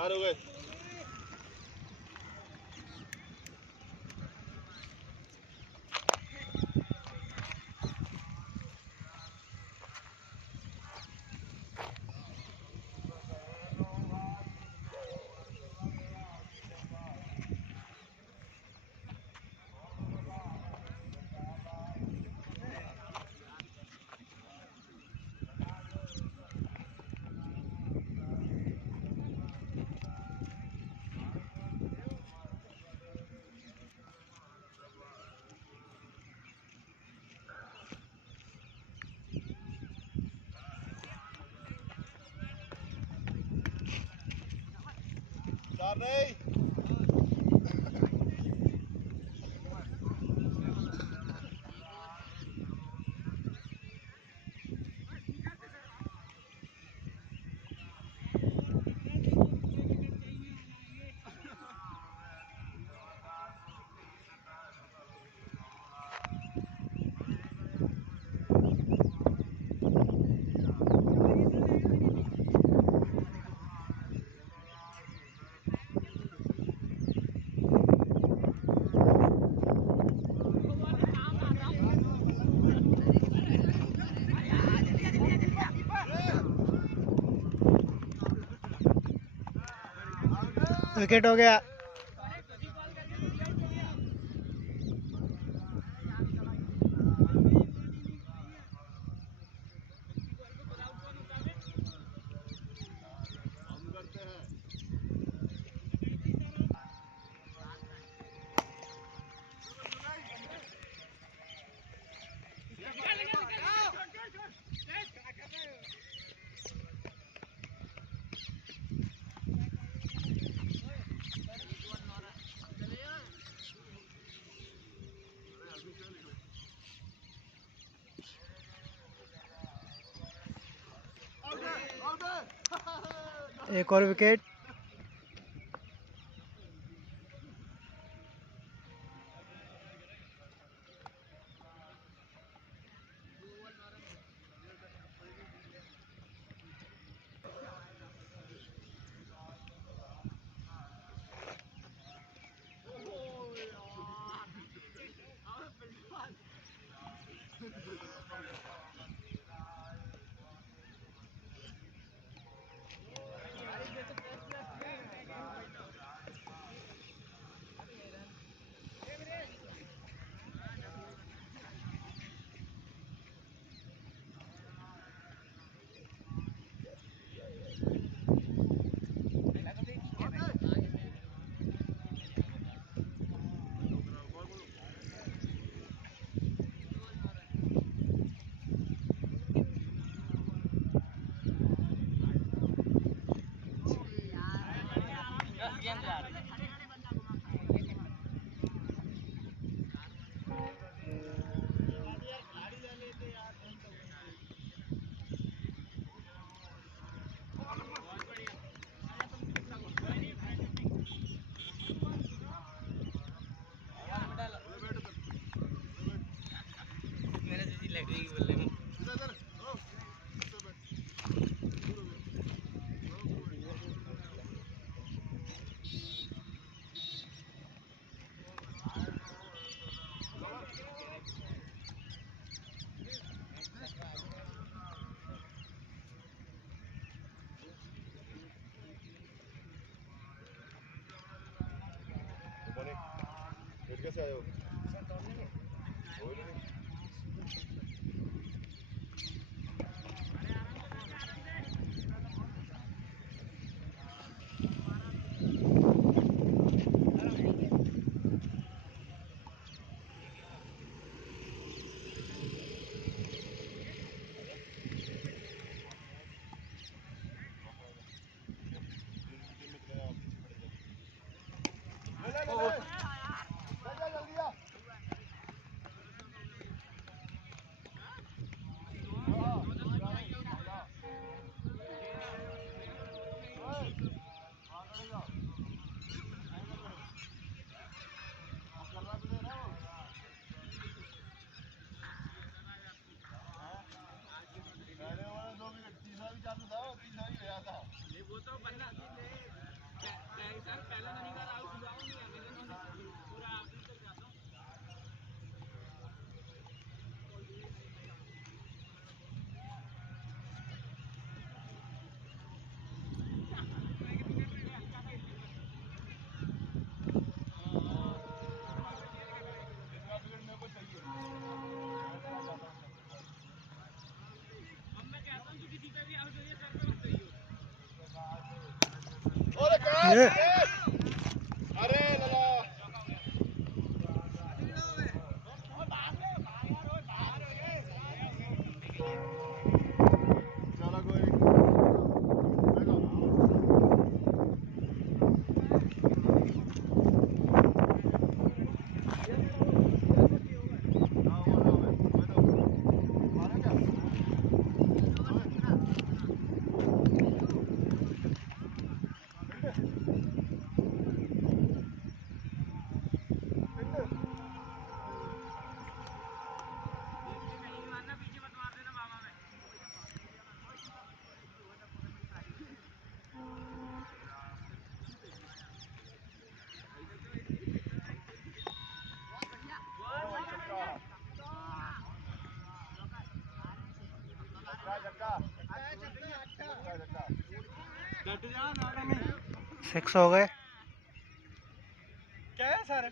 4 हो गए। चार नहीं। विकेट हो गया। एक और विकेट। कैसे आए हो? अरे लला चला कोई सिक्स हो गए। क्या है सर?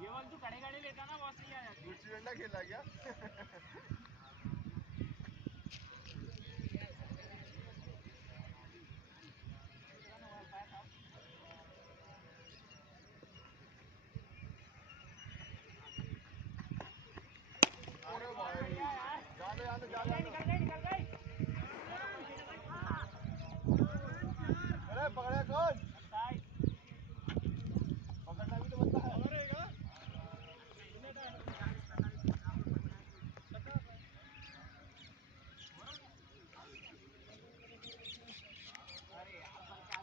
ये वाला तू खड़े खड़े लेता ना बहुत सही आ जाती। गुच्ची डंडा खेला क्या? अरे पकड़ा कौन? पकड़ना भी तो बनता है।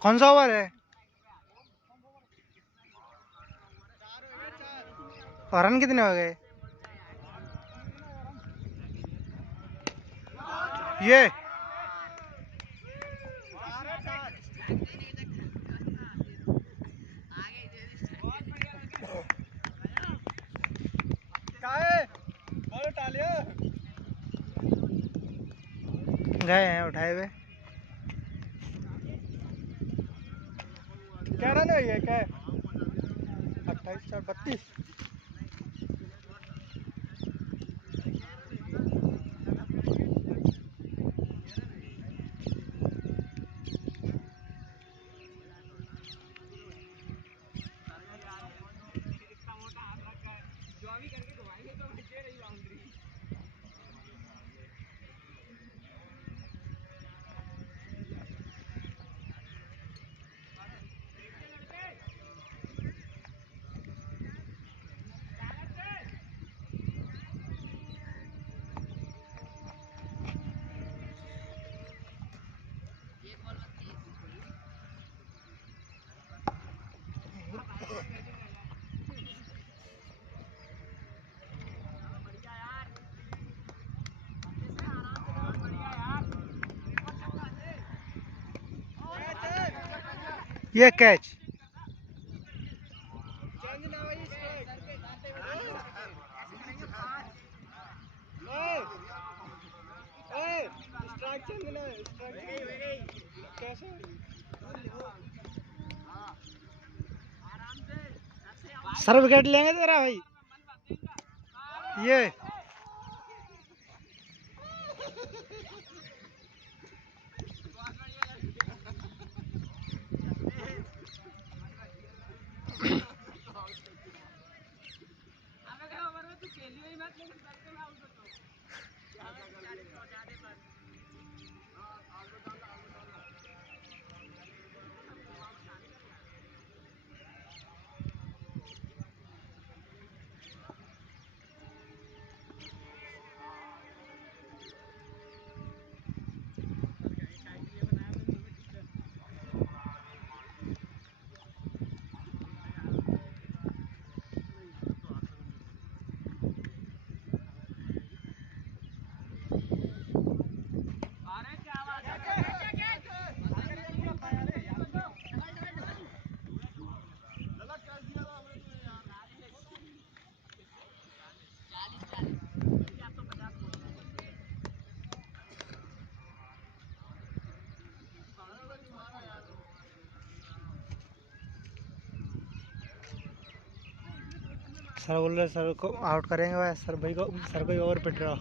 कौन सा ओवर है? और रन कितने हो गए? ये गए हैं उठाए हुए। क्या रन है ये? क्या है? 28 4 32। ये कैच। सर विकेट लेंगे तेरा भाई। ये सर बोल रहे सर को आउट करेंगे भाई। सर भाई को सर को ओवर पिट रहा।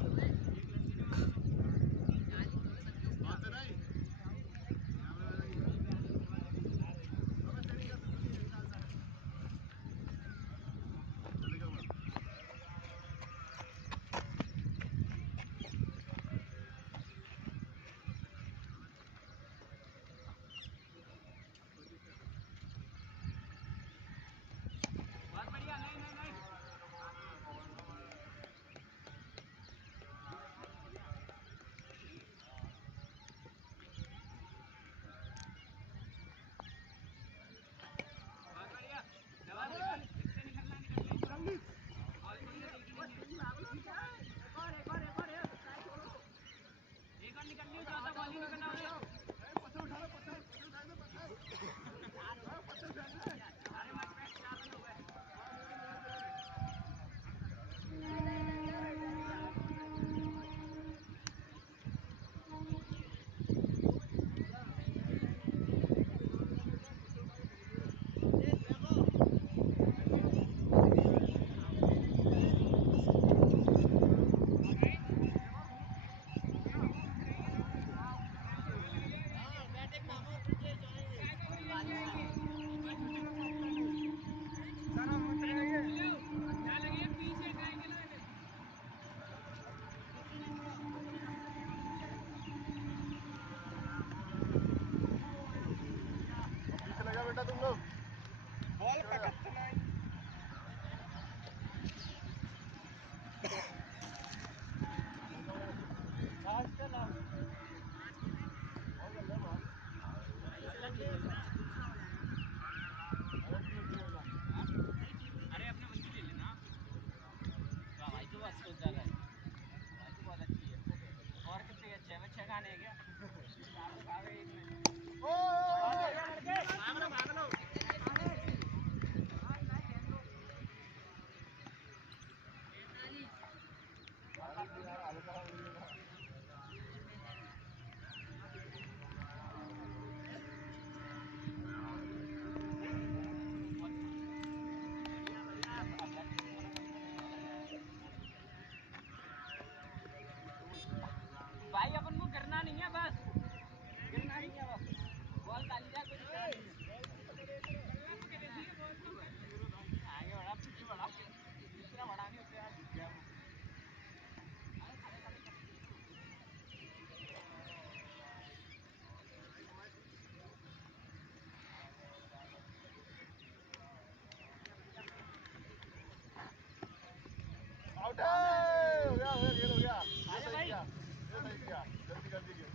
भाई अपन को गिरना नहीं है, बस गिरना नहीं है, बस बॉल डाली जाए, कोई दिक्कत नहीं है। आगे बढ़ा, पीछे बढ़ा, जितना बढ़ा नहीं उतना जीत गया वो। आउट है, हो गया गेल हो गया। अरे भाई जल्दी जल्दी गेल।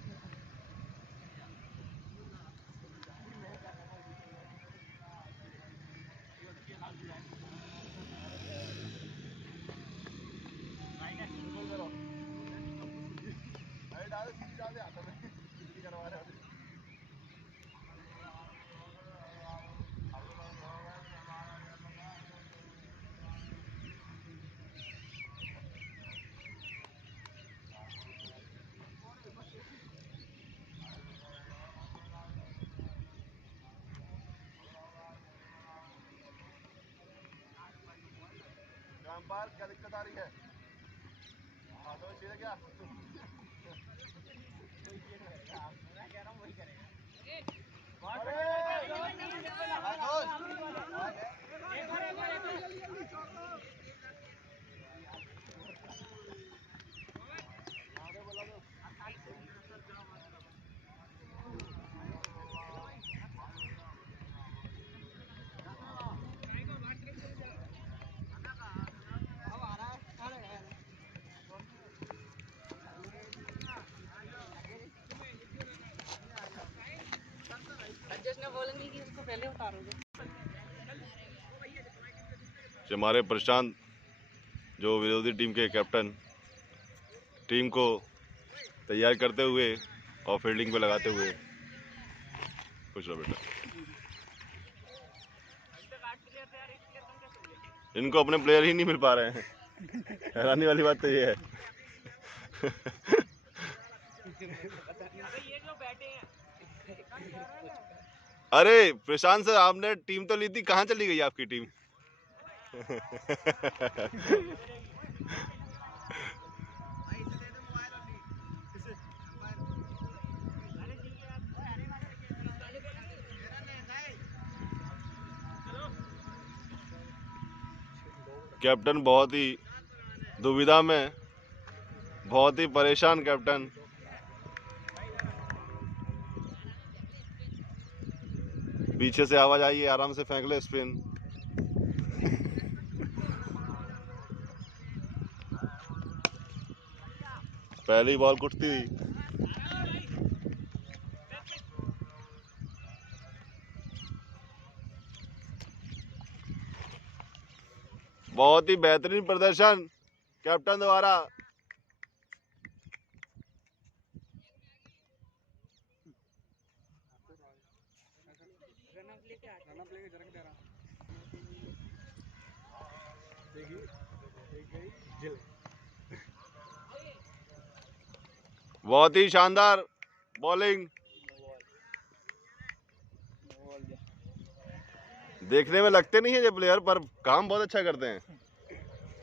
अरे डाल सीधी डाल दे, हाथ में सीधी करवा रहे हो। अंपायर क्या दिक्कत आ रही है? हाँ तो सीधे क्या? मैं कह रहा हूँ वही करेगा। जिसने बॉलिंग नहीं की उसको पहले उतारोगे। हमारे प्रशांत जो विरोधी टीम के कैप्टन टीम को तैयार करते हुए और फील्डिंग पे लगाते हुए। खुश रहो बेटा। इनको अपने प्लेयर ही नहीं मिल पा रहे हैं। हैरानी वाली बात तो ये है। अरे प्रशांत सर, आपने टीम तो ली थी, कहाँ चली गई आपकी टीम? कैप्टन बहुत ही दुविधा में, बहुत ही परेशान कैप्टन। पीछे से आवाज आई है, आराम से फेंक ले स्पिन। पहली बॉल कुटती हुई। बहुत ही बेहतरीन प्रदर्शन कैप्टन द्वारा। बहुत ही शानदार बॉलिंग। देखने में लगते नहीं है ये प्लेयर, पर काम बहुत अच्छा करते हैं।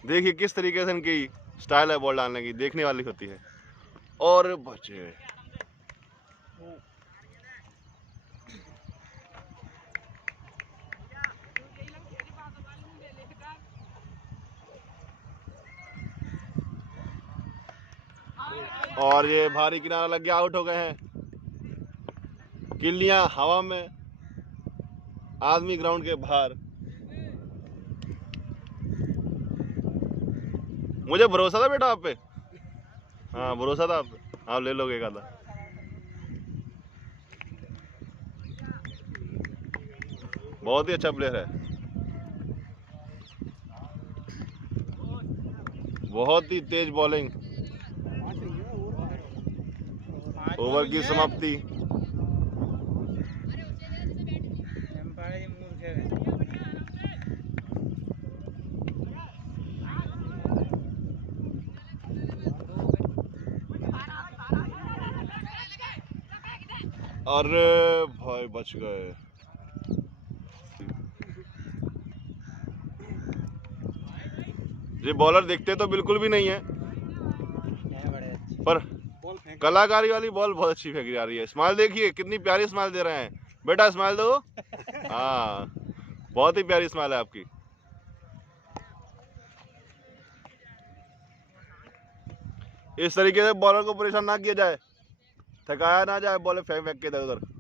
देखिए किस तरीके से इनकी स्टाइल है बॉल डालने की, देखने वाली होती है। और बचे और ये भारी किनारा लग गया, आउट हो गए हैं। किल्लियां हवा में, आदमी ग्राउंड के बाहर। मुझे भरोसा था बेटा आप पे। हाँ भरोसा था आप पे, आप ले लोगे एक आधा। बहुत ही अच्छा प्लेयर है, बहुत ही तेज बॉलिंग। ओवर की समाप्ति। अरे भाई बच गए। ये बॉलर दिखते तो बिल्कुल भी नहीं है, पर कलाकारी वाली बॉल बहुत अच्छी फेंकी जा रही है। स्माइल देखिए, कितनी प्यारी स्माइल दे रहे हैं। बेटा स्माइल दो। हाँ बहुत ही प्यारी स्माइल है आपकी। इस तरीके से बॉलर को परेशान ना किया जाए, थकाया ना जाए बॉल फेंक फेंक के इधर उधर।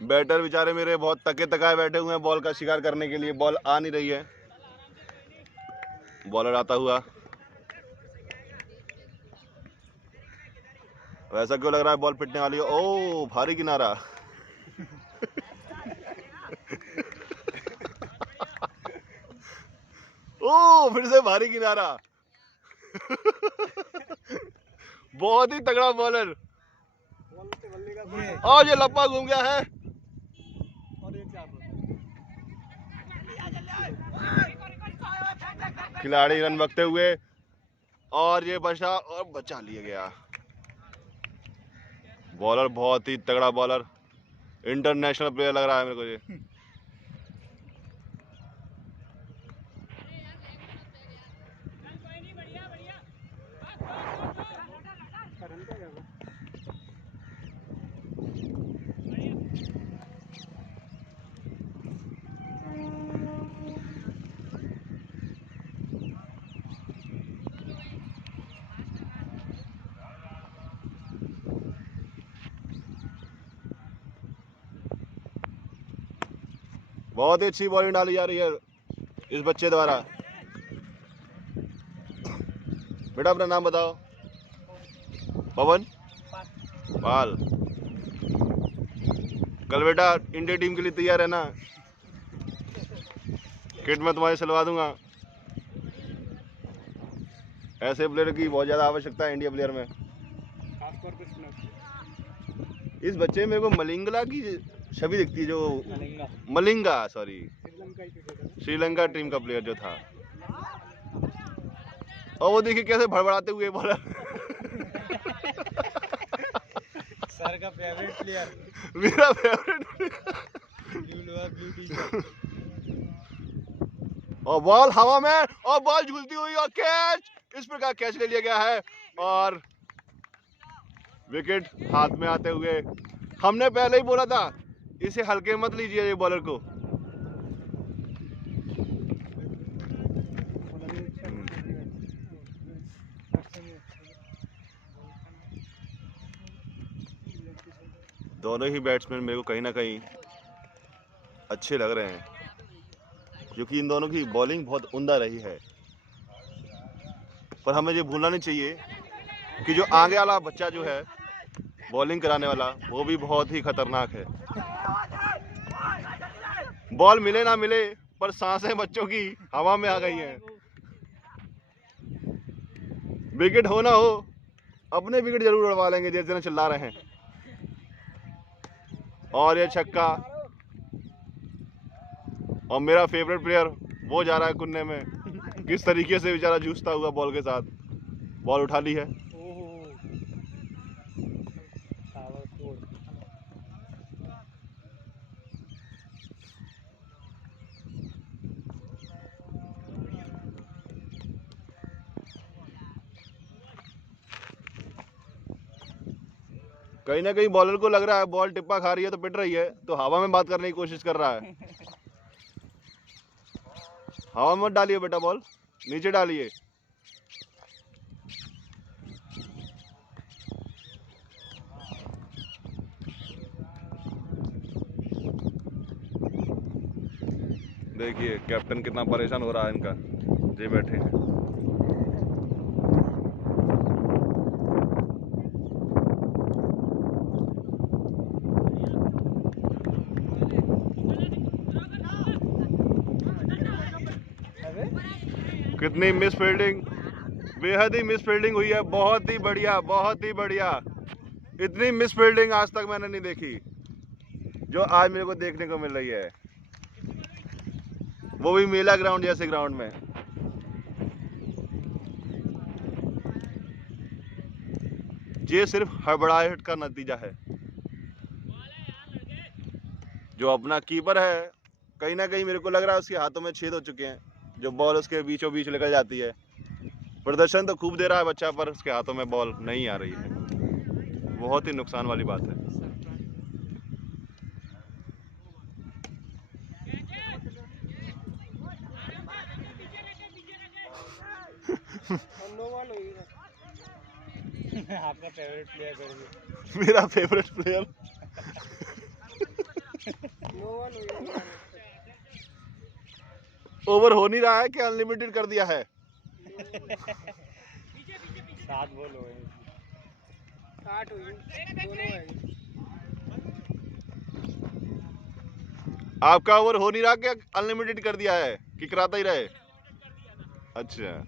बैटर बेचारे मेरे बहुत तके तकाए बैठे हुए हैं बॉल का शिकार करने के लिए। बॉल आ नहीं रही है। बॉलर आता हुआ। वैसा क्यों लग रहा है बॉल पिटने वाली है? ओ भारी किनारा। ओ फिर से भारी किनारा। बहुत ही तगड़ा बॉलर। और ये लप्पा घूम गया है। खिलाड़ी रन बकते हुए, और ये बचा और बचा लिया गया। बॉलर बहुत ही तगड़ा बॉलर, इंटरनेशनल प्लेयर लग रहा है मेरे को ये। बहुत ही अच्छी बॉलिंग डाली जा रही है इस बच्चे द्वारा। बेटा अपना नाम बताओ। पवन पाल। कल बेटा इंडिया टीम के लिए तैयार है ना? किट में तुम्हारी सिलवा दूंगा। ऐसे प्लेयर की बहुत ज्यादा आवश्यकता है इंडिया प्लेयर में। खासतौर पे स्पिनर। इस बच्चे में मेरे को मलिंगला की छवि दिखती है, जो मलिंगा सॉरी श्रीलंका टीम का प्लेयर जो था। और वो देखिए कैसे भड़बड़ाते हुए बॉलर। सर का फेवरेट प्लेयर, मेरा favourite. Blue lower blue T-shirt. और बॉल हवा में, और बॉल झूलती हुई, और कैच। इस प्रकार कैच ले लिया गया है और विकेट हाथ में आते हुए। हमने पहले ही बोला था इसे हल्के मत लीजिए ये बॉलर को। दोनों ही बैट्समैन मेरे को कहीं ना कहीं अच्छे लग रहे हैं, क्योंकि इन दोनों की बॉलिंग बहुत उम्दा रही है। पर हमें ये भूलना नहीं चाहिए कि जो आगे वाला बच्चा जो है बॉलिंग कराने वाला, वो भी बहुत ही खतरनाक है। बॉल मिले ना मिले, पर सांसें बच्चों की हवा में आ गई हैं। विकेट हो ना हो, अपने विकेट जरूर उड़वा लेंगे जैसे चिल्ला रहे हैं। और ये छक्का, और मेरा फेवरेट प्लेयर वो जा रहा है कुन्ने में। किस तरीके से बेचारा जूझता हुआ बॉल के साथ बॉल उठा ली है। कहीं ना कहीं बॉलर को लग रहा है बॉल टिप्पा खा रही है तो पिट रही है, तो हवा में बात करने की कोशिश कर रहा है। हवा में मत डालिए बेटा, बॉल नीचे डालिए। देखिए कैप्टन कितना परेशान हो रहा है इनका, जी बैठे हैं। कितनी मिस फील्डिंग, बेहद ही मिस फील्डिंग हुई है। बहुत ही बढ़िया, बहुत ही बढ़िया। इतनी मिस फील्डिंग आज तक मैंने नहीं देखी जो आज मेरे को देखने को मिल रही है, वो भी मेला ग्राउंड जैसे ग्राउंड में। ये सिर्फ हड़बड़ाहट का नतीजा है। जो अपना कीपर है, कहीं ना कहीं मेरे को लग रहा है उसके हाथों में छेद हो चुके हैं, जो बॉल उसके बीचों बीच निकल जाती है। प्रदर्शन तो खूब दे रहा है बच्चा, पर उसके हाथों में बॉल नहीं आ रही है। बहुत ही नुकसान वाली बात है। आपका फेवरेट प्लेयर मेरा फेवरेट प्लेयर ओवर हो नहीं रहा है कि अनलिमिटेड कर दिया है। 7 बॉल हुए, 8 हुई, दोनों है। आपका ओवर हो नहीं रहा क्या अनलिमिटेड कर दिया है कि कराता ही रहे? अच्छा,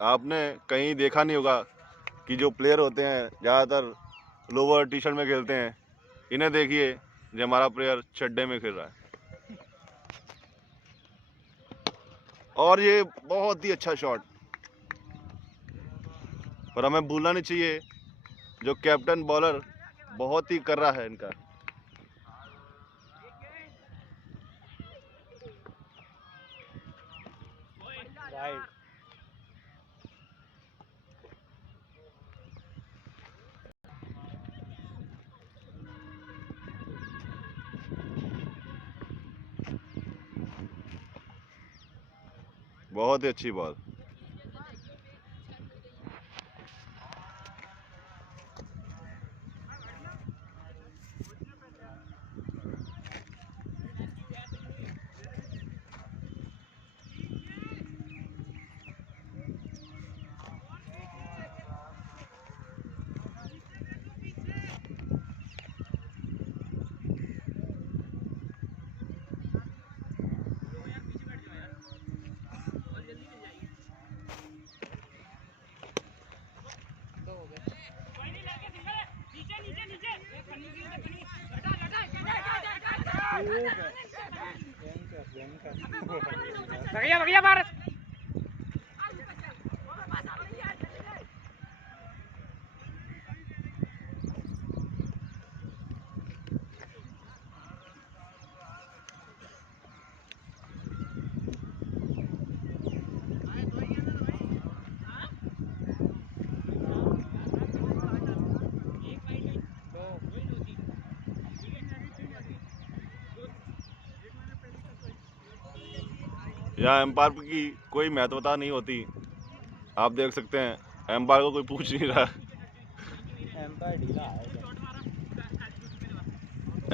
आपने कहीं देखा नहीं होगा कि जो प्लेयर होते हैं ज़्यादातर लोअर टी शर्ट में खेलते हैं, इन्हें देखिए, जो हमारा प्लेयर चड्डे में खेल रहा है। और ये बहुत ही अच्छा शॉट, पर हमें भूलना नहीं चाहिए जो कैप्टन बॉलर बहुत ही कर रहा है इनका। राइट। बहुत ही अच्छी बॉल। बढ़िया मार। यहाँ एम्पायर की कोई महत्वता नहीं होती। आप देख सकते हैं एम्पायर को कोई पूछ नहीं रहा। एम्पायर ढीला है।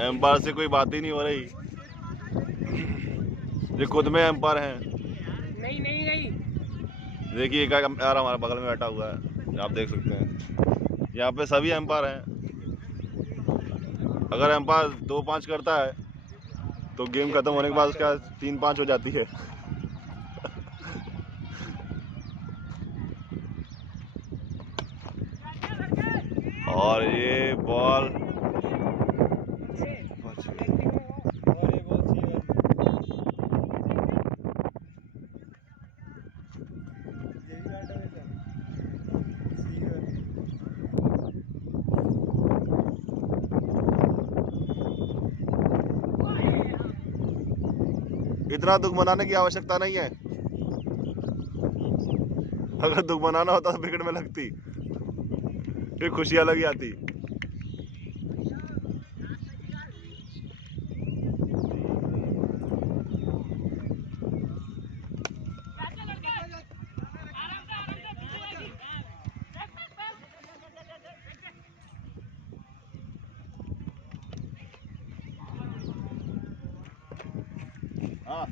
एम्पायर से कोई बात ही नहीं हो रही। ये खुद में एम्पायर हैं। नहीं। देखिए एक एम्पायर हमारे बगल में बैठा हुआ है, आप देख सकते हैं। यहाँ पे सभी एम्पायर हैं। अगर एम्पायर 2-5 करता है तो गेम खत्म होने के बाद उसका 3-5 हो जाती है। और ये बॉल इतना दुख मनाने की आवश्यकता नहीं है। अगर दुख मनाना होता तो विकेट में लगती, फिर खुशी अलग ही आती। हाँ,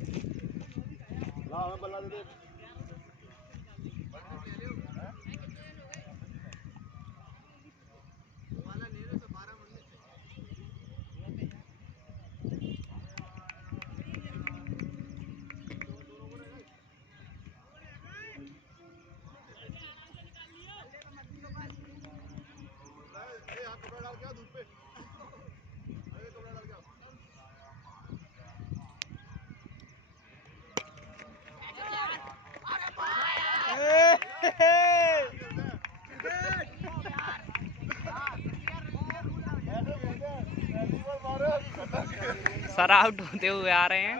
हमें बल्ला दे दे। सर आउट होते हुए आ रहे हैं।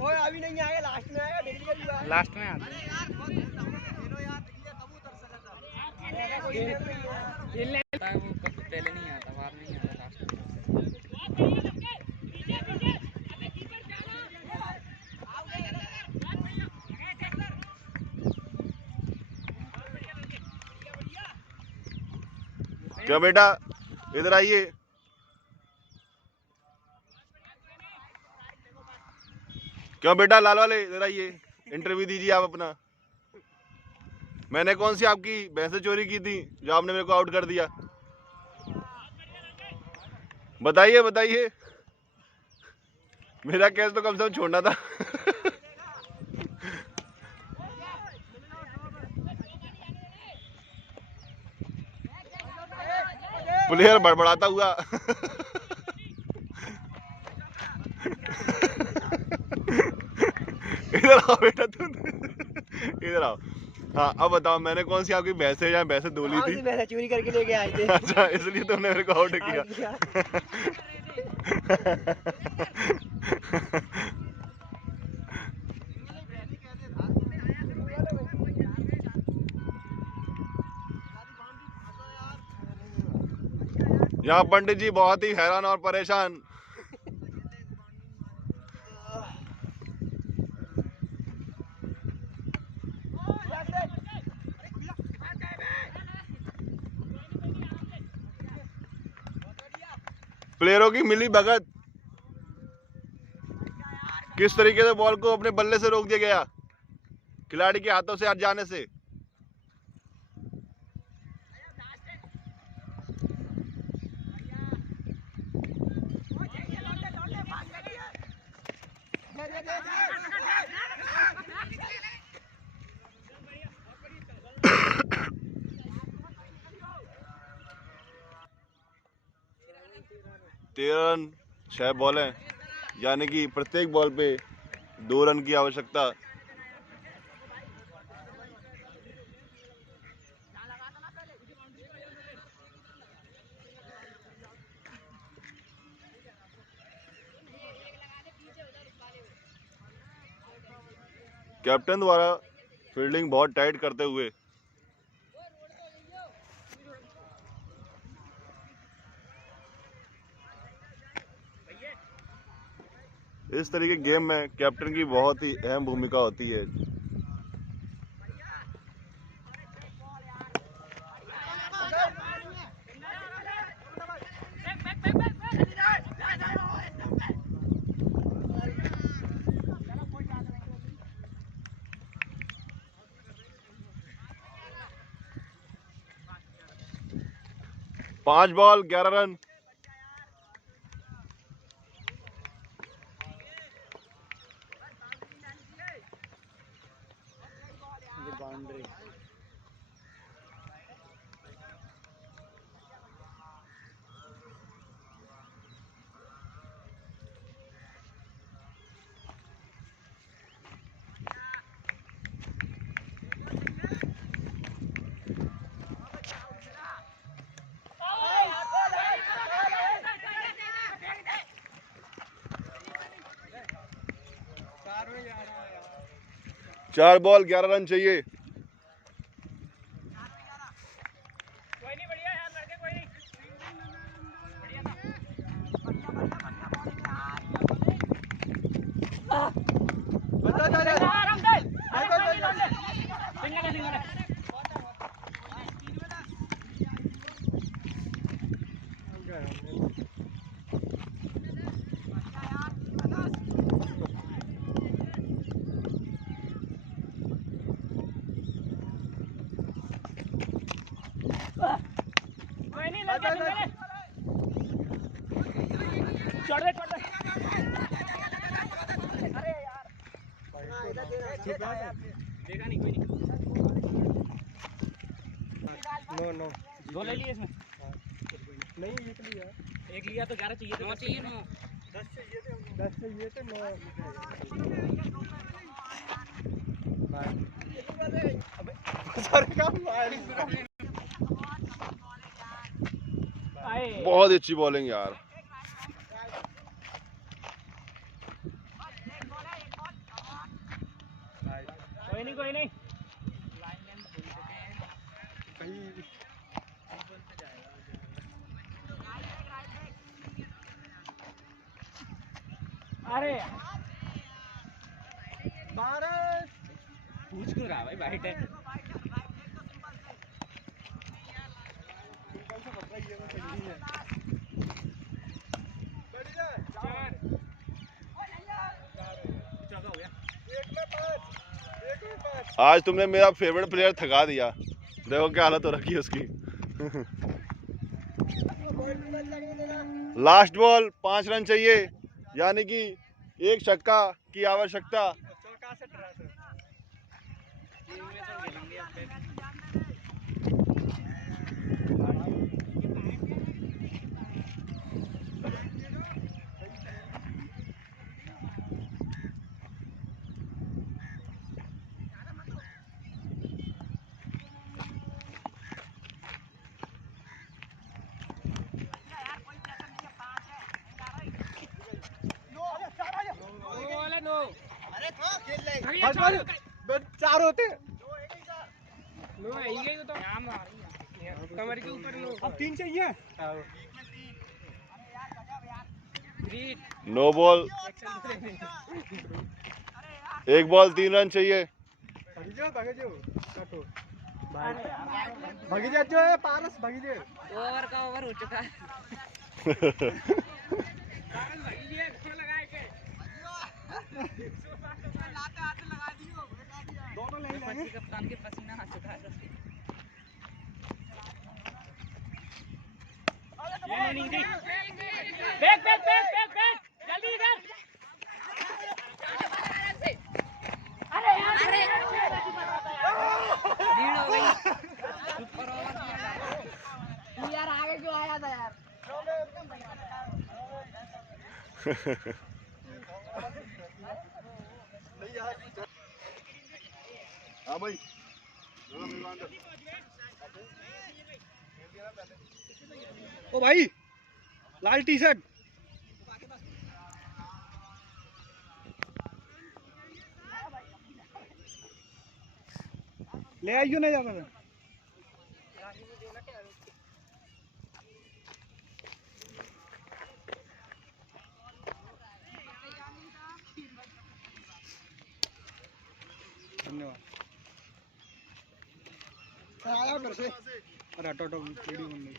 ओए अभी नहीं आएगा, लास्ट में आएगा, डिग्री का भी लास्ट में आते हैं। वो कब पहले नहीं आता, बाहर नहीं आता लास्ट में। क्या बेटा, इधर आइए। क्यों बेटा लाल वाले, इधर आइए, इंटरव्यू दीजिए आप अपना। मैंने कौन सी आपकी भैंसें चोरी की थी जो आपने मेरे को आउट कर दिया? बताइए बताइए। मेरा कैच तो कम से कम छोड़ना था। प्लेयर बड़बड़ाता हुआ इधर आओ बेटा तुम, इधर आओ। हाँ अब बताओ, मैंने कौन सी आपकी भैंसे या भैंसे धोली थी? मैंने चोरी करके लेके आए थे। अच्छा, इसलिए तुमने मेरे को आउट किया। यहाँ पंडित जी बहुत ही हैरान और परेशान। प्लेयरों की मिली भगत, किस तरीके से बॉल को अपने बल्ले से रोक दिया गया खिलाड़ी के हाथों से हट जाने से। तेरह रन 6 बॉलें, यानी कि प्रत्येक बॉल पे 2 रन की आवश्यकता। कैप्टन द्वारा फील्डिंग बहुत टाइट करते हुए इस तरीके के गेम में कैप्टन की बहुत ही अहम भूमिका होती है। पांच ball 11 run. Boundary. 4 ball 11 run चाहिए। छोड़ दे। अरे यार देखा नहीं, कोई नहीं। नो दो ले लिए इसमें। नहीं, एक लिया। एक लिया तो 11 चाहिए थे। 9 चाहिए, 9 10 चाहिए थे। 10 चाहिए थे, 9 बहुत अच्छी बॉलिंग यार। कोई नहीं। अरे भारत पूछ क्यों रहा भाई, वाइट है। आज तुमने मेरा फेवरेट प्लेयर थका दिया, देखो क्या हालत हो रखी है उसकी। लास्ट बॉल 5 रन चाहिए, यानी कि एक छक्का की आवश्यकता। चार होते लो है ही गई तो कमर के ऊपर लो। अब 3 चाहिए। नो बॉल, 1 बॉल 3 रन चाहिए। भागी जा जो है पारस, भागी जा। ओवर का ओवर हो चुका है। दोनों ले लेंगे। कप्तान के पसीना आ चुका है। Back back back back back जल्दी इधर। अरे यार लीड हो गई। सुपर ओवर तू यार आगे क्यों आया था यार। हाँ भाई, ओ भाई लाल टी शर्ट ले आइयो ना ज्यादा। धन्यवाद। आया घर से। अरे हटो हटो वीडियो बन गई।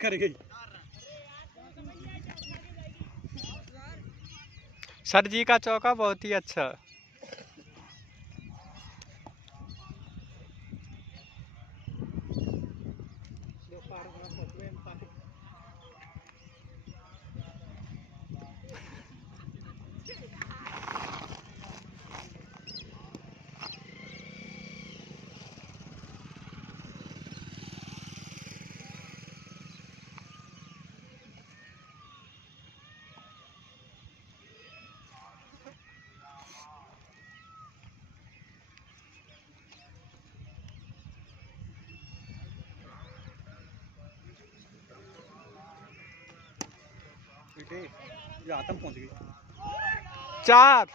कर गई। सर जी का चौका बहुत ही अच्छा। पहुंच गई। चार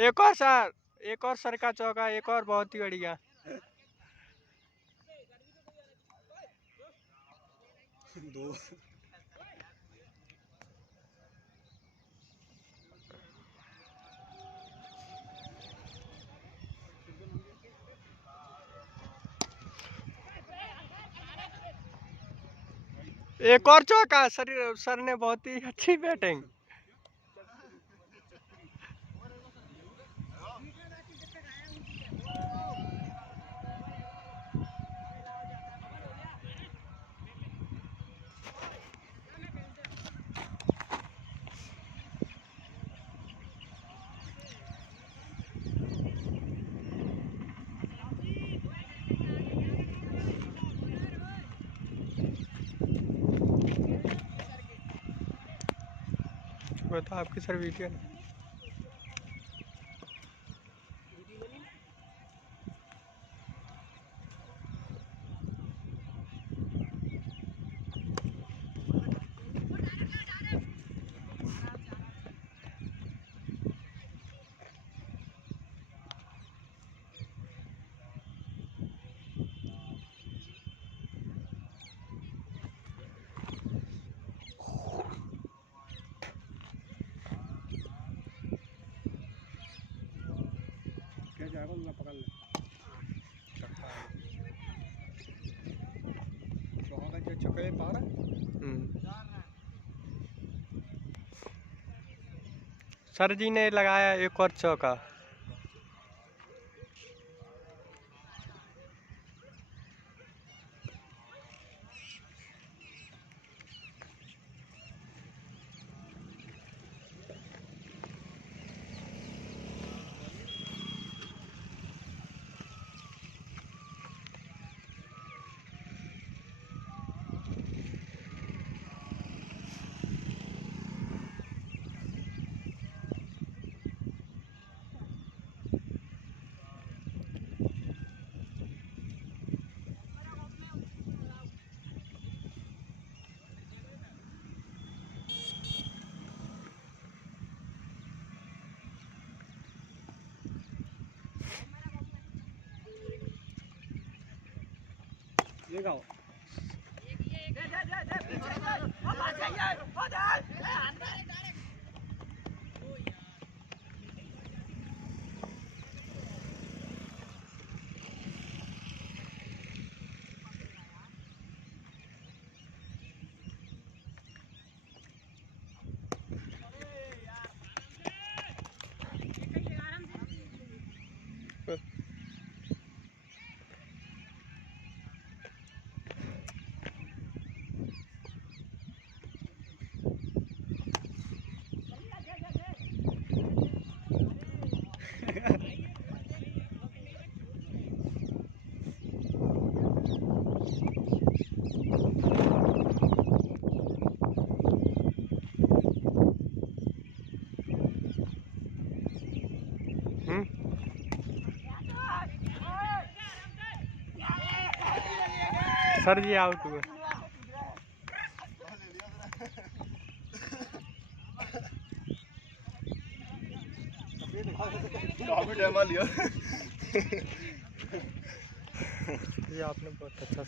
एक और सर, एक और सर का चौका, एक और बहुत ही बढ़िया। दो एक और चौका। सर ने बहुत ही अच्छी बैटिंग। वो तो आपकी सर वीडियो है। सर जी ने लगाया एक और चौका। ये गाओ सर जी आउट हुए। काफी टाइम लिया। ये आपने बहुत अच्छा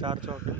4 चौका।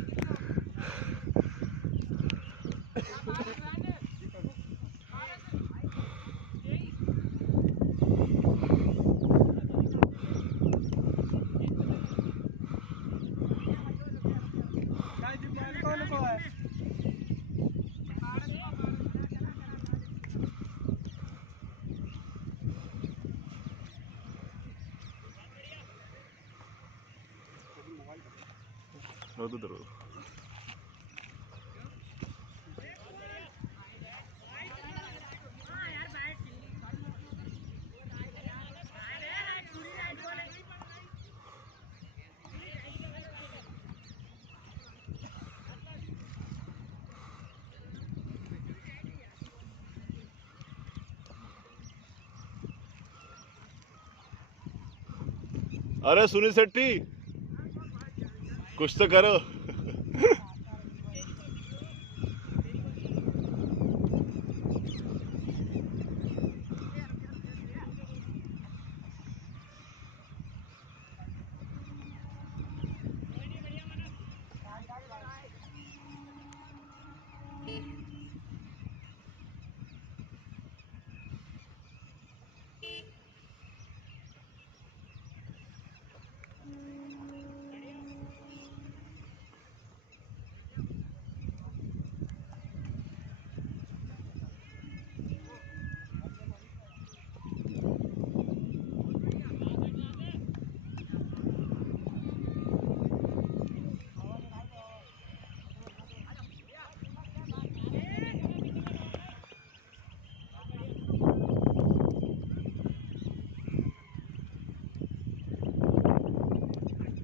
अरे सुनील शेट्टी, कुछ तो करो।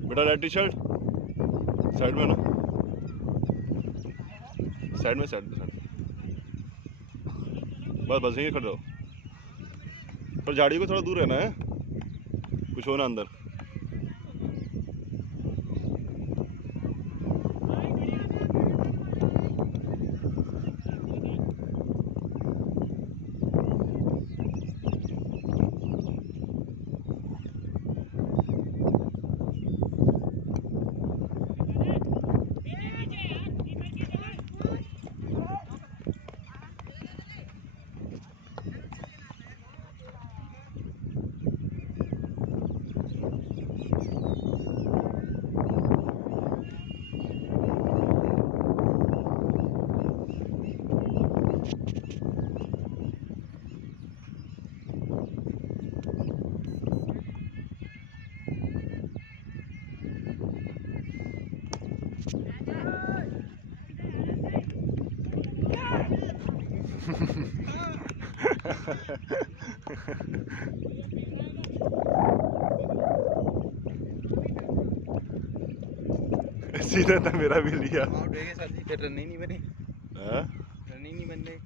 बेटा रेड टी शर्ट साइड में ना, साइड में बस बस यहीं खड़े रहो। पर झाड़ी को थोड़ा दूर रहना है, कुछ हो ना अंदर। सीधा था मेरा भी लिया। आउट हो गए सर जी, फिर रन ही नहीं बने। हाँ? रन ही नहीं बन रहे।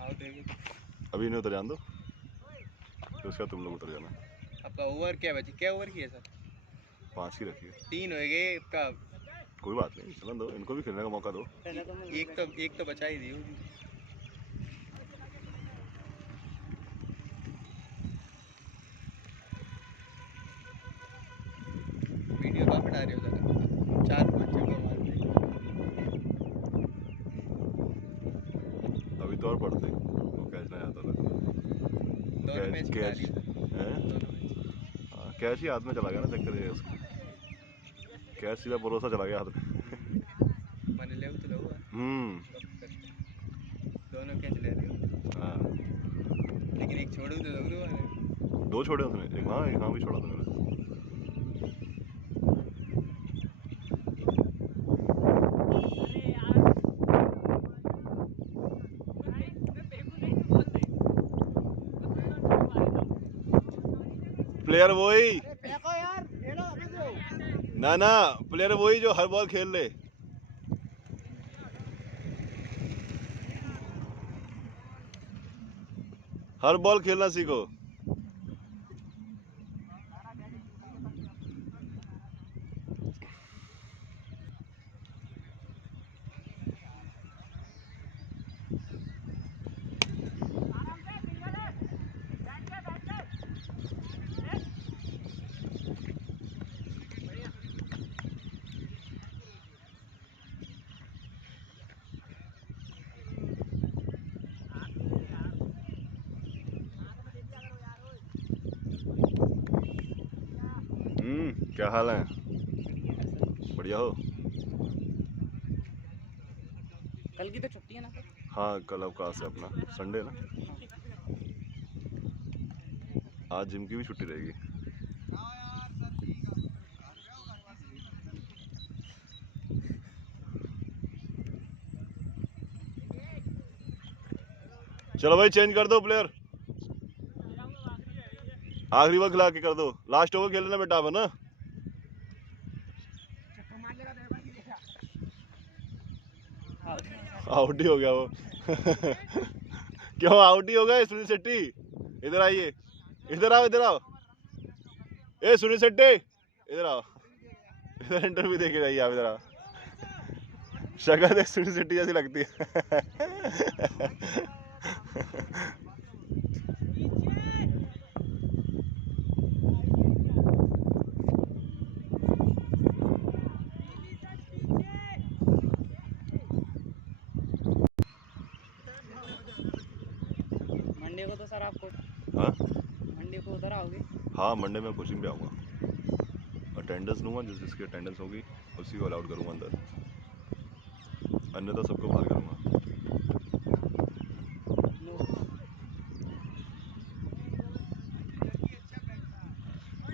आउट हो गए। अभी इन्हें उतर जान दो, तो उसका तुम लोग उतर जाना। आपका ओवर क्या बची? क्या ओवर की है सर? 5 की रखिए। 3 हो गए आपका। कोई बात नहीं, चलन दो, इनको भी खेलने का मौका दो। एक तो बचा ही दी होगी। वीडियो कहाँ बना रहे हो जरा? 4-5 छक्के मार दिए। अभी तो और पढ़ते वो कैच नहीं आता था। दोनों मैच कैच खिला रही है। हैं? दोनों मैच। हाँ, कैच ही हाथ में चला गया ना, चक्कर ये है उसका। कैच सीधा भरोसा चला गया हाथ में। मैंने ले तो लो। दोनों कैच ले रहे हो। हाँ, लेकिन एक छोड़ू तो दो वाले। 2 छोड़े उसने, एक वहाँ एक यहाँ भी छोड़ा था मैंने। प्लेयर वही ना, प्लेयर वही जो हर बॉल खेल ले। हर बॉल खेलना सीखो। क्या हाल है? बढ़िया हो? कल की तो छुट्टी है ना सर? हाँ, कल अवकाश है अपना, संडे ना। आज जिम की भी छुट्टी रहेगी। चलो भाई, चेंज कर दो प्लेयर। आखिरी ओवर खिला के कर दो, लास्ट ओवर खेलना बेटा अब ना। आउट ही हो गया वो। क्यों आउट ही हो गया सुनील शेट्टी? इधर आइए, इधर आओ, इधर आओ। ए सुनील शेट्टी, इधर आओ, इधर इंटरव्यू देके जाइए आप, इधर आओ। शक्ल देख सुनील शेट्टी जैसी लगती है। मंडे को तो सर आपको हाँ मंडे को उधर आओगे? हाँ, मंडे में कोचिंग पे आऊँगा, अटेंडेंस लूँगा, जिसकी अटेंडेंस होगी उसी को अलाउड करूँगा अंदर, अन्यथा सबको बाहर करूँगा।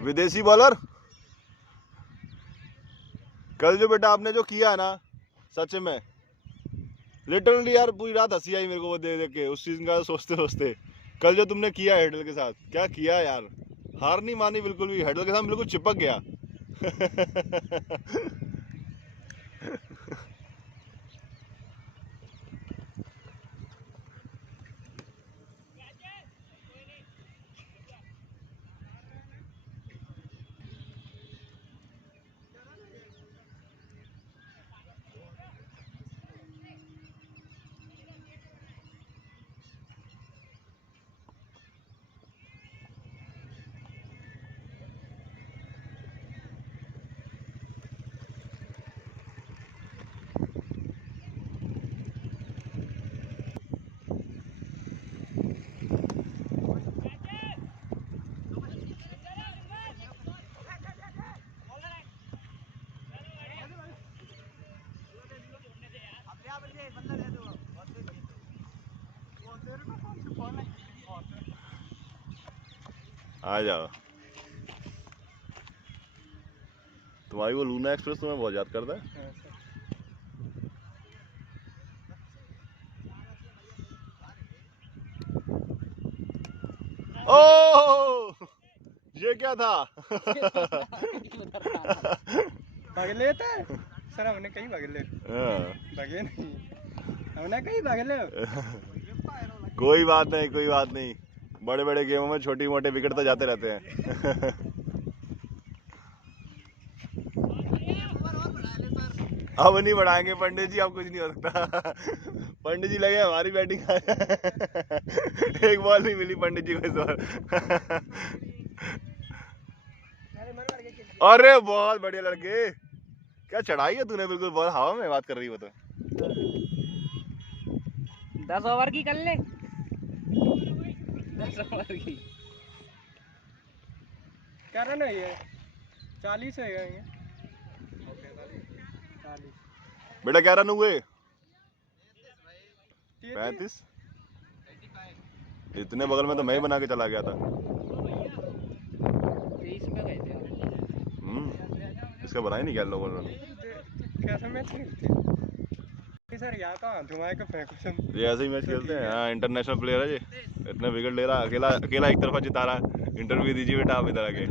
विदेशी बॉलर, कल जो बेटा आपने जो किया है ना, सच में लिटरली यार पूरी रात हंसी आई मेरे को वो देख के, उस चीज का सोचते सोचते। कल जो तुमने किया हेडल के साथ, क्या किया यार, हार नहीं मानी बिल्कुल भी, हेडल के साथ बिल्कुल चिपक गया। आ जाओ, तुम्हारी वो लूना एक्सप्रेस तुम्हें बहुत याद करता है। ओ ये क्या था? भागले थे सर, हमने कहीं भागले भागे नहीं, हमने कहीं भागले। कोई बात नहीं, कोई बात नहीं, बड़े बड़े गेमों में छोटी मोटे विकेट तो जाते रहते हैं। अब नहीं बढ़ाएंगे पंडित जी, अब कुछ नहीं हो सकता। पंडित जी लगे हमारी बैटिंग। एक बॉल नहीं मिली पंडित जी को इस बार। अरे बहुत बढ़िया लड़के, क्या चढ़ाई है तूने, बिल्कुल बहुत हवा में बात कर रही हो तो। 10 ओवर की कर ले, 10 ओवर की। क्या रन है ये? 40 है ये। 40। बेटा क्या रन हुए? 35। इतने बगल में तो मैं ही बना के चला गया था। 23 पे गए थे। इसका बना ही नहीं किया लोगों ने। कैसा मैच खेलते हैं सर, यहाँ तो हाथ घुमा के फेंको तुम। ये ऐसे ही मैच खेलते हैं। हाँ, इंटरनेशनल प्लेयर है ये, इतने विकेट ले रहा, अकेला अकेला एक तरफा जिता रहा। इंटरव्यू दीजिए बेटा आप इधर आके।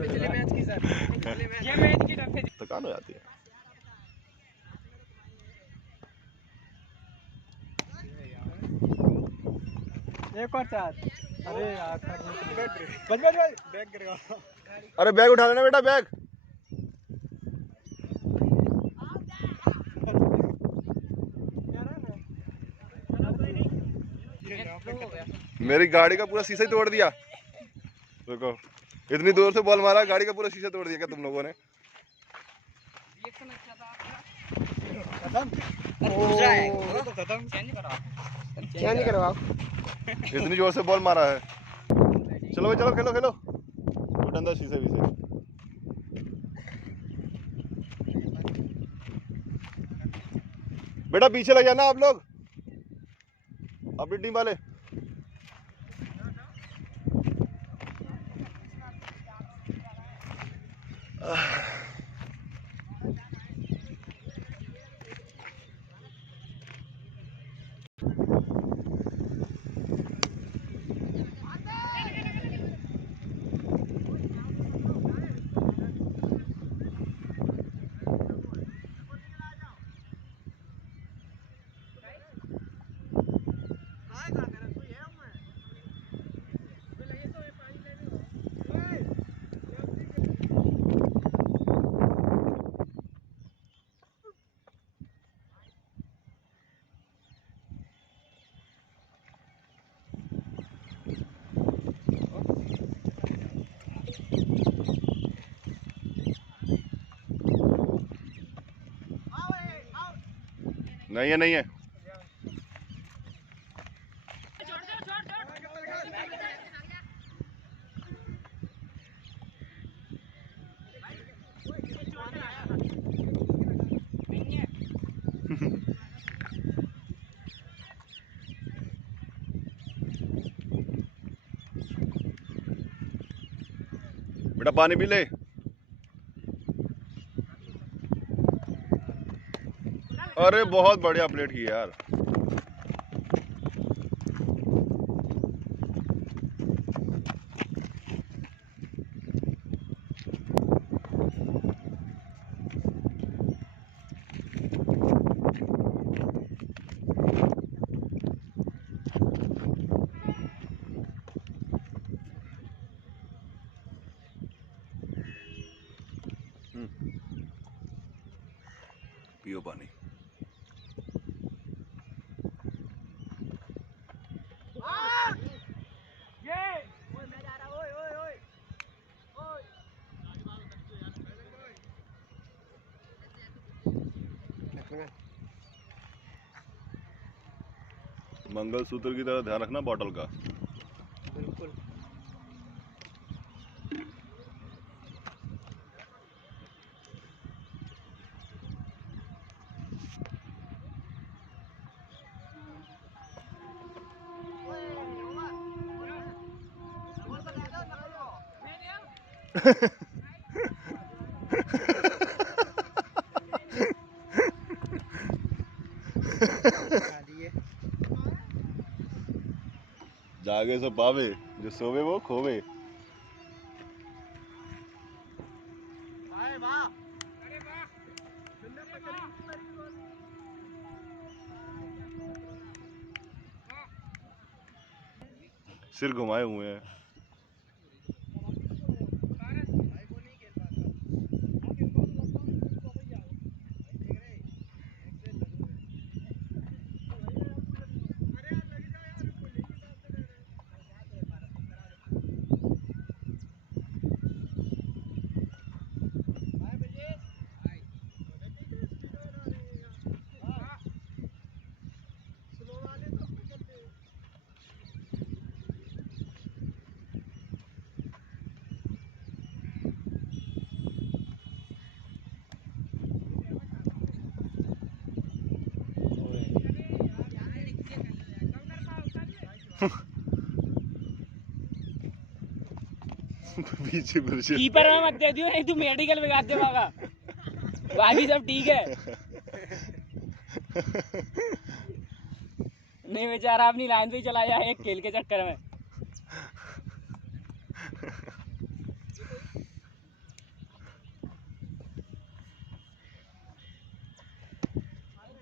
पिछले मैच की सर, ये मैच की डफे थकान हो जाती है। एक और 4। अरे यार बच बच बच, बैग गिरेगा। अरे बैग उठा लेना बेटा, बैग। मेरी गाड़ी का पूरा शीशा ही तोड़ दिया। देखो इतनी दूर से बॉल मारा, गाड़ी का पूरा शीशा तोड़ दिया क्या तुम लोगों ने? खत्म। चेंज करवाओ। इतनी जोर से बॉल मारा है। चलो भाई चलो, खेलो खेलो, उठ अंदर शीशे वीशे। बेटा पीछे लग जाना आप लोग, अपनी टीम वाले। नहीं है, नहीं है। बेटा पानी पी ले। अरे बहुत बढ़िया प्लेट की यार। पियो पानी। मंगलसूत्र की तरह ध्यान रखना बॉटल का। बिल्कुल। जागे से पावे जो सोवे वो खोवे। सिर घुमाए हुए हैं। पीछे पीछे कीपर में मत दे दियो, नहीं तू मेडिकल में गाते भागा। बाकी सब ठीक है। नहीं बेचारा अपनी लाइन पे ही चला जाए एक खेल के चक्कर में।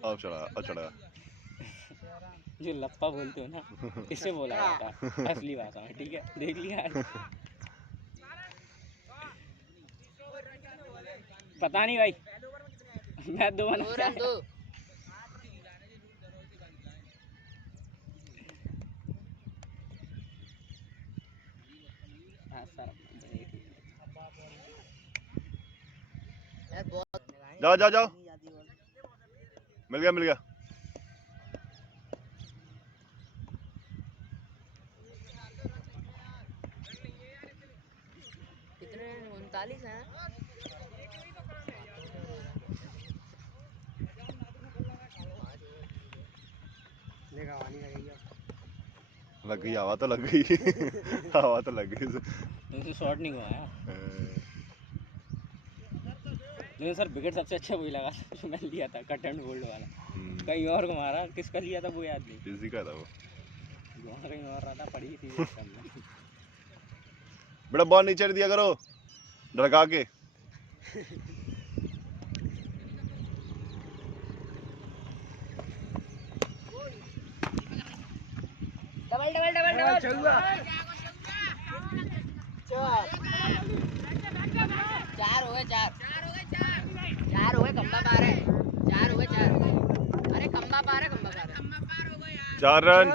अब चढ़ा जो लप्पा बोलते हो ना, इससे बोला जाता है असली भाषा में, ठीक है? देख लिया। पता नहीं भाई, मैं 2 बना जाओ जाओ जाओ, मिल गया मिल गया। कितने 39 हैं? लग गई हवा तो लग गई। हवा तो लग गई। तो शॉट नहीं हुआ है। मुझे सर विकेट सबसे अच्छा वही लगा जो मैं लिया था, कट एंड होल्ड वाला। कहीं और को मारा, किसका लिया था वो याद नहीं। किसी का था वो, कहीं और रहा था, पड़ी थी। बड़ा बॉल नीचे दिया करो ढका के। डबल डबल डबल डबल चलूगा। 4 हो गए, 4 हो गए, खंबा पार है। 4 हो गए, 4। अरे खंबा पार है, खंबा पार है। 4 रन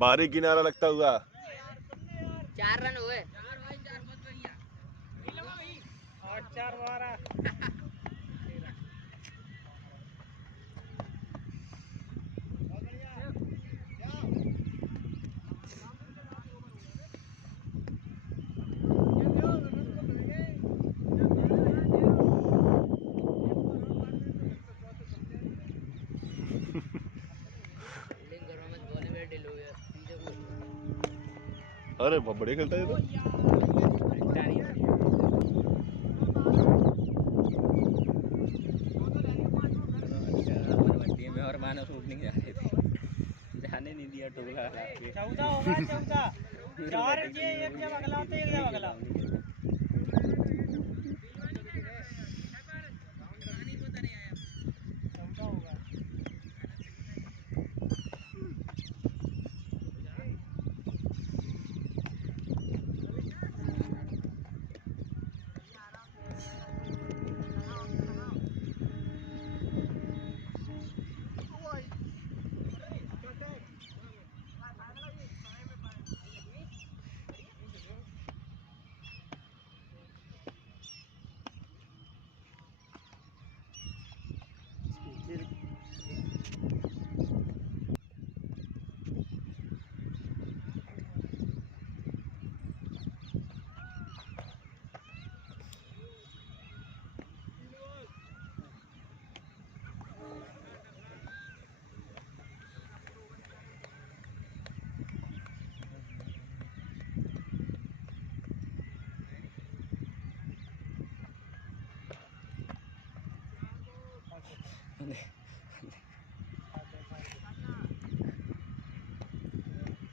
बाहरी किनारा लगता हुआ। 4 रन हुए। 4 मारा। अरे बहुत बढ़िया खेलता है ये तो। और मानो शूटिंग जाने नहीं दिया, टोला 14 होगा, 14 4 ये एक जब अगला होता है, एक जब अगला।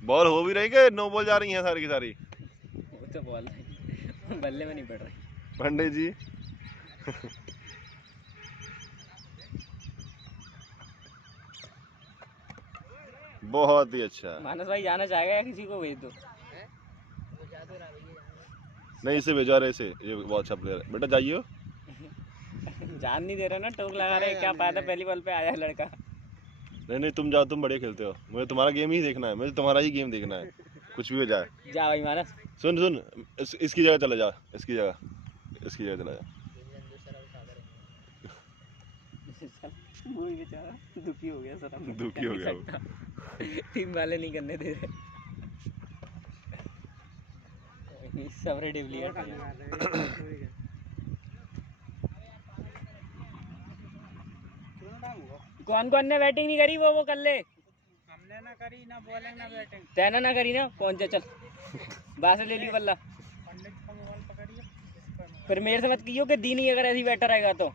बॉल हो भी रही कि नो बॉल जा रही है सारी की सारी? वो तो बॉल बल्ले में नहीं पड़ रही। पंडित जी बहुत ही अच्छा। मानस भाई जाना चाहेगा या किसी को भेज दो? नहीं इसे भेजा रहे, इसे ये बहुत अच्छा प्लेयर है बेटा, जाइए। जान नहीं दे रहा ना, टोक लगा रहे, क्या फायदा, पहली बॉल पे आया लड़का। नहीं तुम जाओ, तुम बढ़िया खेलते हो, मुझे तुम्हारा गेम ही देखना है, मुझे तुम्हारा ही गेम देखना है, कुछ भी हो जाए। जा भाई मानस। सुन इसकी जगह चला जा, इसकी जगह चला जा। वो बेचारा दुखी हो गया सर, दुखी हो गया वो। टीम वाले नहीं करने दे रहे। सब डुप्लीकेट। कौन कौन ने बैटिंग नहीं करी? वो कर ले। हमने ना करी ना बॉलिंग ना बैटिंग। तैना ना करी ना, पहुंच जा चल। बाहर से ले ली बल्ला। पंडित का मोबाइल पकड़िए, फिर मेरे से मत कहियो कि दी नहीं, अगर ऐसी बैटर आएगा तो।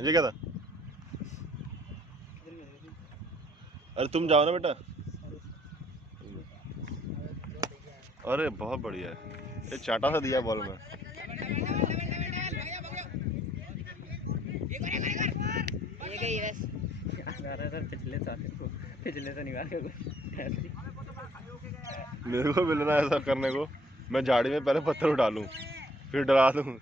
ये क्या था? अरे तुम जाओ ना बेटा। अरे बहुत बढ़िया है, ये चाटा सा दिया बॉल में। ये गई बस। सर पिछले शनिवार को मेरे को मिलना ऐसा करने को, मैं झाड़ी में पहले पत्थर उठा लूं, फिर डरा दूं,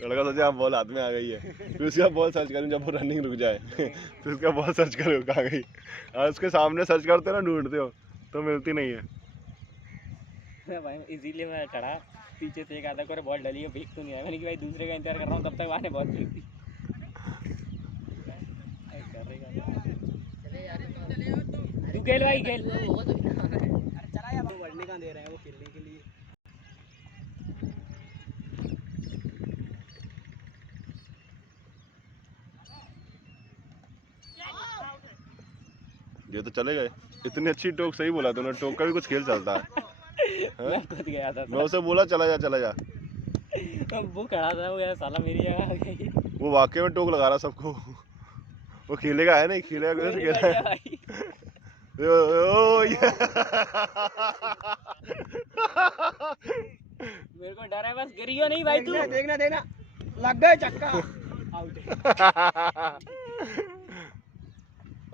लड़का सोचे आप बॉल हाथ में आ गई है, फिर उसका बॉल सर्च करूं जब वो रनिंग रुक जाए, फिर उसका बॉल सर्च करो कहाँ गई, और उसके सामने सर्च करते हो ना, ढूंढते हो तो मिलती नहीं है। भाई इसीलिए मैं खड़ा, पीछे से एक आधा कर बॉल डली है, फेंक तो नहीं आया। मैंने कि भाई दूसरे का इंतजार कर रहा हूँ, तब तक वहाँ बॉल फेंक दी। तू खेल भाई खेल। चला यार, वो बढ़ने का दे रहा है वो खेलने के लिए। ये तो चले गए, इतनी अच्छी टोक, सही बोला तूने, टोक का भी कुछ खेल चलता है। मैं खुद गया था, मैं उसे बोला चला जा चला जा, वो खड़ा था, वो यार साला मेरी जगह आ गई। वो वाकई में टोक लगा रहा सबको। वो खेलेगा है नहीं, खेलेगा कैसे खेला है? मेरे को डर है, बस गिरियो नहीं भाई तू। देखना लग गए चक्का, आउट।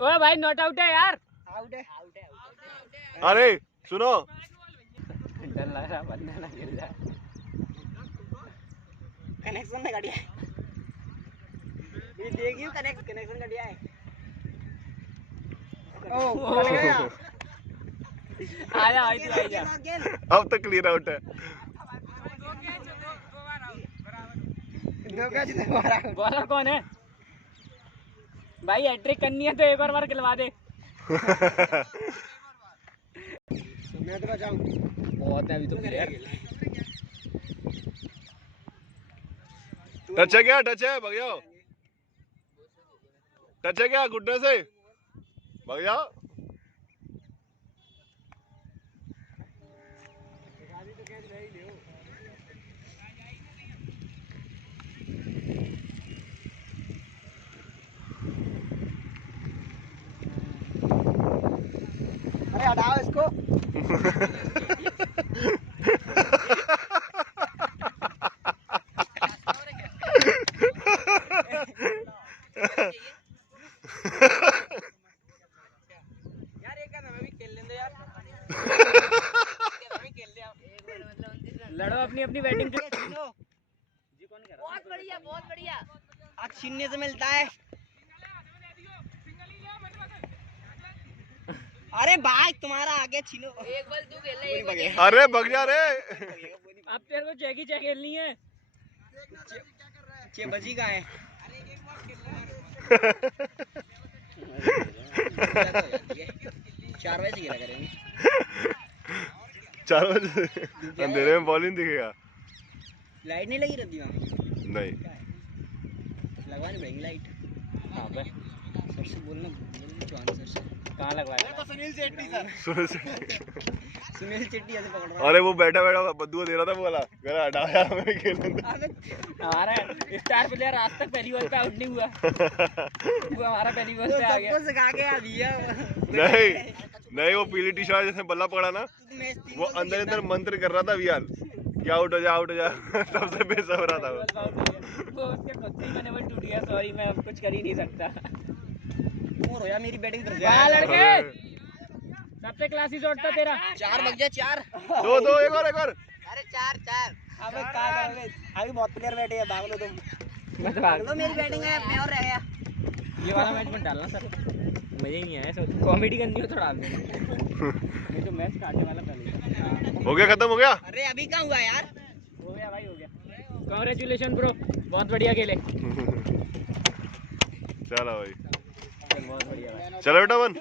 ओए भाई नॉट आउट है यार, आउट है। अरे सुनो, डर लग रहा बंदा ना गिर जाए। कनेक्शन ना गाड़ी है, ये देखियो कनेक्शन गाड़ी है। ओ चल गया, आजा भाई तू आ जा। अब तक क्लियर आउट है। बॉलर कौन है भाई? हैट्रिक करनी है तो एक बार खिलवा दे। मैं तो जाऊं, बहुत है अभी तो प्लेयर। टच है क्या? टच है, भाग जाओ। टच है क्या? गुड्डे से भाग जाओ। अरे हटाओ इसको। यार एक मैं भी खेल लेंगे यार। लड़ो अपनी अपनी बैटिंग के। बहुत बढ़िया। आज छीनने से मिलता है। अरे भाई तुम्हारा आगे छीनो। एक बॉल तू खेल ले। अरे भाग जा रे। अब तेरे को चेक खेलनी है। चे बजी का है। 4 बजे खेला करेंगे। 4 बजे अंधेरे में बॉलिंग दिखेगा। लाइट नहीं लगी रहती वहाँ? नहीं, लगवानी पड़ेगी लाइट। हाँ बे। सबसे बोलना कहाँ लगवाया? सुनील सुनील चेट्टी ऐसे पकड़ रहा अरे वो बैठा बैठा बद्दुआ दे रहा था वो वाला घर हटाया हमें खेलने दो। हमारा स्टार प्लेयर आज तक पहली बॉल पे आउट नहीं हुआ। वो हमारा पहली बॉल पे आ गया। सबको सिखा के अभी नहीं वो पीली टी शर्ट जैसे बल्ला पड़ा ना वो अंदर मंत्र कर रहा था वियाल कि आउट हो जा सबसे बेसब्रा था वो उसके खुद से ही मैंने वो टूट गया। सॉरी मैं अब कुछ कर ही नहीं सकता। और यार मेरी बैटिंग लड़के सबसे क्लासी शॉट था तेरा। 4 बज गया 4 दो एक और अरे 4 अबे क्या करोगे अभी बहुत प्लेयर बैठे हैं भाग लो तुम मत भाग लो मेरी बैटिंग है मैं और रह गया। ये वाला मैच मत डालना सर मजा ही नहीं आया। सब कॉमेडी करनी हो थोड़ा ये तो मैच काटने वाला पहले हो गया खत्म हो गया। अरे अभी कहाँ हुआ यार। हो गया भाई हो गया। कांग्रेचुलेशन ब्रो बहुत बढ़िया खेले। चलो भाई बहुत बढ़िया भाई। चलो बेटा वन